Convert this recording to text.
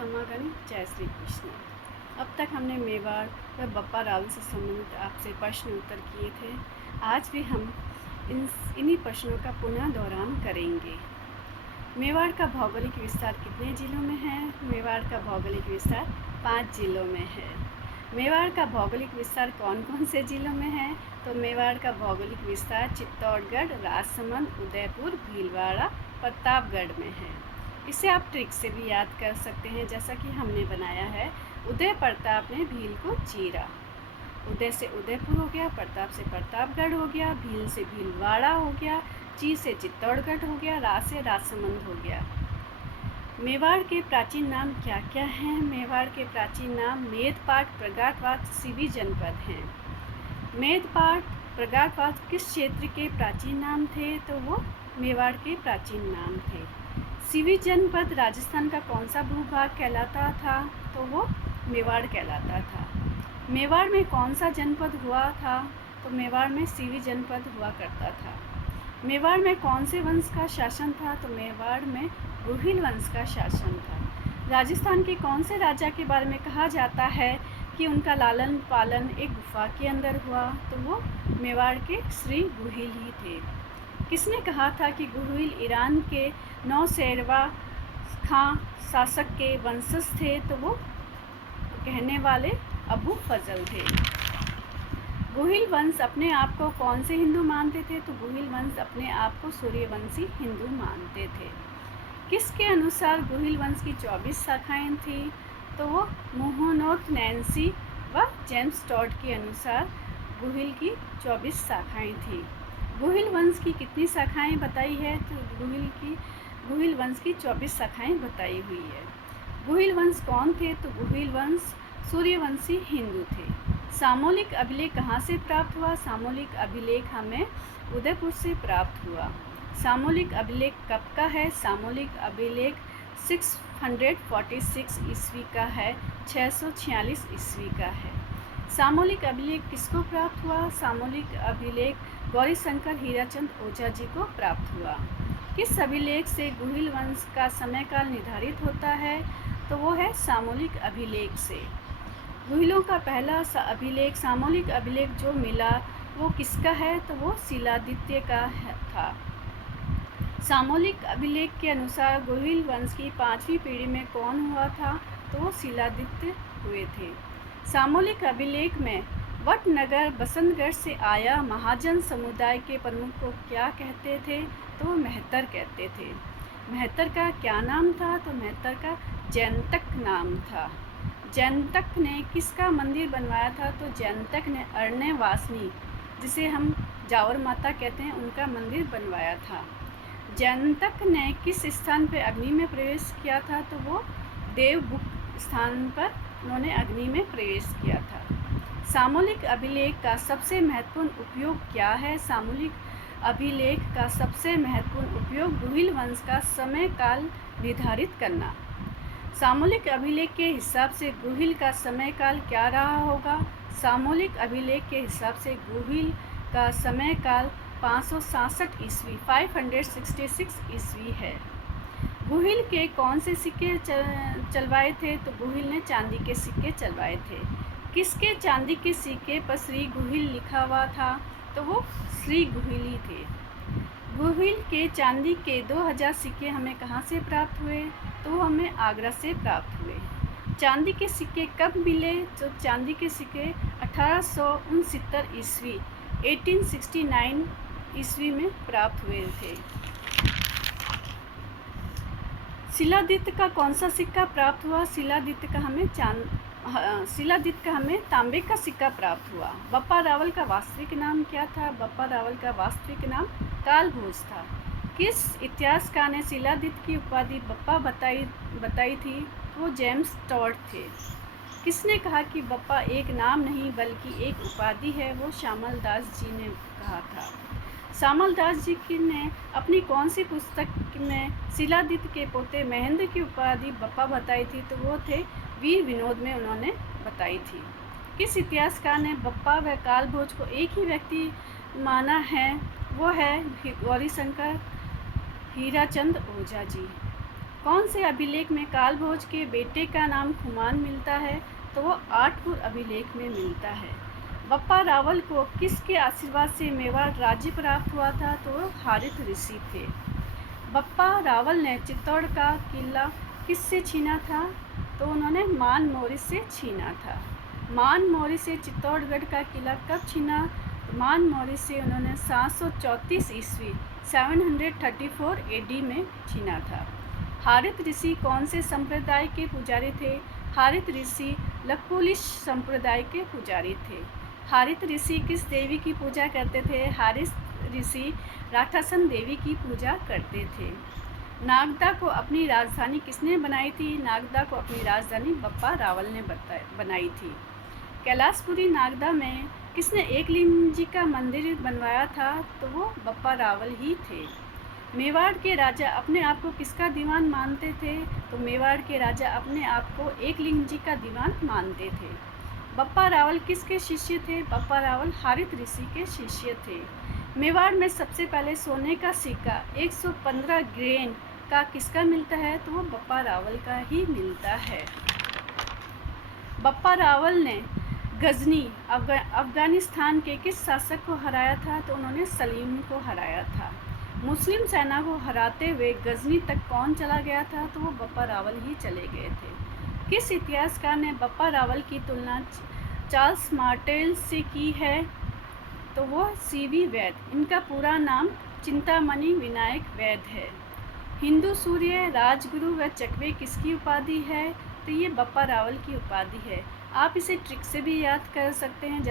खमागणी। जय श्री कृष्ण। अब तक हमने मेवाड़ व बप्पा रावल से संबंधित आपसे प्रश्न उत्तर किए थे। आज भी हम इन्हीं प्रश्नों का पुनः दोहरान करेंगे। मेवाड़ का भौगोलिक विस्तार कितने जिलों में है? मेवाड़ का भौगोलिक विस्तार 5 जिलों में है। मेवाड़ का भौगोलिक विस्तार कौन कौन से जिलों में है? तो मेवाड़ का भौगोलिक विस्तार चित्तौड़गढ़, राजसमंद, उदयपुर, भीलवाड़ा, प्रतापगढ़ में है। इसे आप ट्रिक से भी याद कर सकते हैं, जैसा कि हमने बनाया है। उदय प्रताप ने भील को चीरा। उदय से उदयपुर हो गया, प्रताप से प्रतापगढ़ हो गया, भील से भीलवाड़ा हो गया, चीर से चित्तौड़गढ़ हो गया, राज से राजसमंद हो गया। मेवाड़ के प्राचीन नाम क्या क्या हैं? मेवाड़ के प्राचीन नाम मेदपाट, प्रगाटवाद, सिवी जनपद हैं। मेदपाट, प्रगाटवाद किस क्षेत्र के प्राचीन नाम थे? तो वो मेवाड़ के प्राचीन नाम थे। सिवी जनपद राजस्थान का कौन सा भूभाग कहलाता था? तो वो मेवाड़ कहलाता था। मेवाड़ में कौन सा जनपद हुआ था? तो मेवाड़ में सिवी जनपद हुआ करता था। मेवाड़ में कौन से वंश का शासन था? तो मेवाड़ में गुहिल वंश का शासन था। राजस्थान के कौन से राजा के बारे में कहा जाता है कि उनका लालन पालन एक गुफा के अंदर हुआ? तो वो मेवाड़ के श्री गुहिल ही थे। किसने कहा था कि गुहिल ईरान के नौशेरवा खां शासक के वंशज थे? तो वो कहने वाले अबू फजल थे। गुहिल वंश अपने आप को कौन से हिंदू मानते थे? तो गुहिल वंश अपने आप को सूर्यवंशी हिंदू मानते थे। किसके अनुसार गुहिल वंश की 24 शाखाएं थी? तो वो मोहनोत नैन्सी व जेम्स टॉड के अनुसार गुहिल की 24 शाखाएं थी। गुहिल वंश की कितनी शाखाएं बताई है? तो गुहिल वंश की 24 शाखाएं बताई हुई है। गुहिल वंश कौन थे? तो गुहिल वंश सूर्यवंशी हिंदू थे। सामूलिक अभिलेख कहाँ से प्राप्त हुआ? सामूलिक अभिलेख हमें उदयपुर से प्राप्त हुआ। सामूलिक अभिलेख कब का है? सामूलिक अभिलेख 646 ईस्वी का है, 646 ईस्वी का है। सामूलिक अभिलेख किसको प्राप्त हुआ? सामूलिक अभिलेख गौरीशंकर हीराचंद ओझा जी को प्राप्त हुआ। किस अभिलेख से गुहिल वंश का समय काल निर्धारित होता है? तो वो है सामूलिक अभिलेख से। गुहिलों का पहला अभिलेख, सामूलिक अभिलेख जो मिला वो किसका है? तो वो शिलादित्य का था। सामूलिक अभिलेख के अनुसार गुहिल वंश की 5वीं पीढ़ी में कौन हुआ था? तो वो शिलादित्य हुए थे। सामूलिक अभिलेख में वटनगर बसंतगढ़ से आया महाजन समुदाय के प्रमुख को क्या कहते थे? तो वो मेहतर कहते थे। मेहतर का क्या नाम था? तो मेहतर का जैनतक नाम था। जैनतक ने किसका मंदिर बनवाया था? तो जैनतक ने अरण्यवासिनी, जिसे हम जावर माता कहते हैं, उनका मंदिर बनवाया था। जैनतक ने किस स्थान पर अग्नि में प्रवेश किया था? तो वो देवबुक स्थान पर उन्होंने अग्नि में प्रवेश किया था। सामूलिक अभिलेख का सबसे महत्वपूर्ण उपयोग क्या है? सामूलिक अभिलेख का सबसे महत्वपूर्ण उपयोग गुहिल वंश का समय काल निर्धारित करना। सामूलिक अभिलेख के हिसाब से गुहिल का समय काल क्या रहा होगा? सामूलिक अभिलेख के हिसाब से गुहिल का समय काल 566 ईस्वी 566 ईस्वी है। गुहिल के कौन से सिक्के चलवाए थे? तो गुहिल ने चांदी के सिक्के चलवाए थे। किसके चांदी के सिक्के पर श्री गुहिल लिखा हुआ था? तो वो श्री गुहिली थे। गुहिल के चांदी के 2000 सिक्के हमें कहाँ से प्राप्त हुए? तो हमें आगरा से प्राप्त हुए। चांदी के सिक्के कब मिले? तो चांदी के सिक्के 1869 ईस्वी 1869 ईस्वी में प्राप्त हुए थे। शिलादित्य का कौन सा सिक्का प्राप्त हुआ? शिलादित्य का हमें तांबे का सिक्का प्राप्त हुआ। बप्पा रावल का वास्तविक नाम क्या था? बप्पा रावल का वास्तविक नाम कालभोज था। किस इतिहासकार ने शिलादित्य की उपाधि बप्पा बताई थी? वो जेम्स टॉड थे। किसने कहा कि बप्पा एक नाम नहीं बल्कि एक उपाधि है? वो श्यामल दास जी ने कहा था। श्यामल दास जी ने अपनी कौन सी पुस्तक में शिलादित्य के पोते महेंद्र की उपाधि बप्पा बताई थी? तो वो थे वीर विनोद में उन्होंने बताई थी। किस इतिहासकार ने बप्पा व कालभोज को एक ही व्यक्ति माना है? वो है गौरीशंकर हीराचंद ओझा जी। कौन से अभिलेख में कालभोज के बेटे का नाम खुमान मिलता है? तो वो आठपुर अभिलेख में मिलता है। बप्पा रावल को किसके आशीर्वाद से मेवाड़ राज्य प्राप्त हुआ था? तो वो हारित ऋषि थे। बप्पा रावल ने चित्तौड़ का किला किससे छीना था? तो उन्होंने मान मौर्य से छीना था। मान मौर्य से चित्तौड़गढ़ का किला कब छीना? तो मान मौर्य से उन्होंने 734 ईस्वी 734 AD में छीना था। हारित ऋषि कौन से संप्रदाय के पुजारी थे? हारित ऋषि लकुलिश संप्रदाय के पुजारी थे। हारित ऋषि किस देवी की पूजा करते थे? हारित ऋषि राठासन देवी की पूजा करते थे। नागदा को अपनी राजधानी किसने बनाई थी? नागदा को अपनी राजधानी बप्पा रावल ने बनाई थी। कैलाशपुरी नागदा में किसने एकलिंग जी का मंदिर बनवाया था? तो वो बप्पा रावल ही थे। मेवाड़ के राजा अपने आप को किसका दीवान मानते थे? तो मेवाड़ के राजा अपने आप को एकलिंग जी का दीवान मानते थे। बप्पा रावल किसके शिष्य थे? बप्पा रावल हारित ऋषि के शिष्य थे। मेवाड़ में सबसे पहले सोने का सिक्का 115 ग्रेन का किसका मिलता है? तो वो बप्पा रावल का ही मिलता है। बप्पा रावल ने गजनी अफगानिस्तान के किस शासक को हराया था? तो उन्होंने सलीम को हराया था। मुस्लिम सेना को हराते हुए गजनी तक कौन चला गया था? तो वो बप्पा रावल ही चले गए थे। किस इतिहासकार ने बप्पा रावल की तुलना चार्ल्स मार्टेल से की है? तो वो CV वैद। इनका पूरा नाम चिंतामणि विनायक वैद है। हिंदू सूर्य, राजगुरु व चकवे किसकी उपाधि है? तो ये बप्पा रावल की उपाधि है। आप इसे ट्रिक से भी याद कर सकते हैं।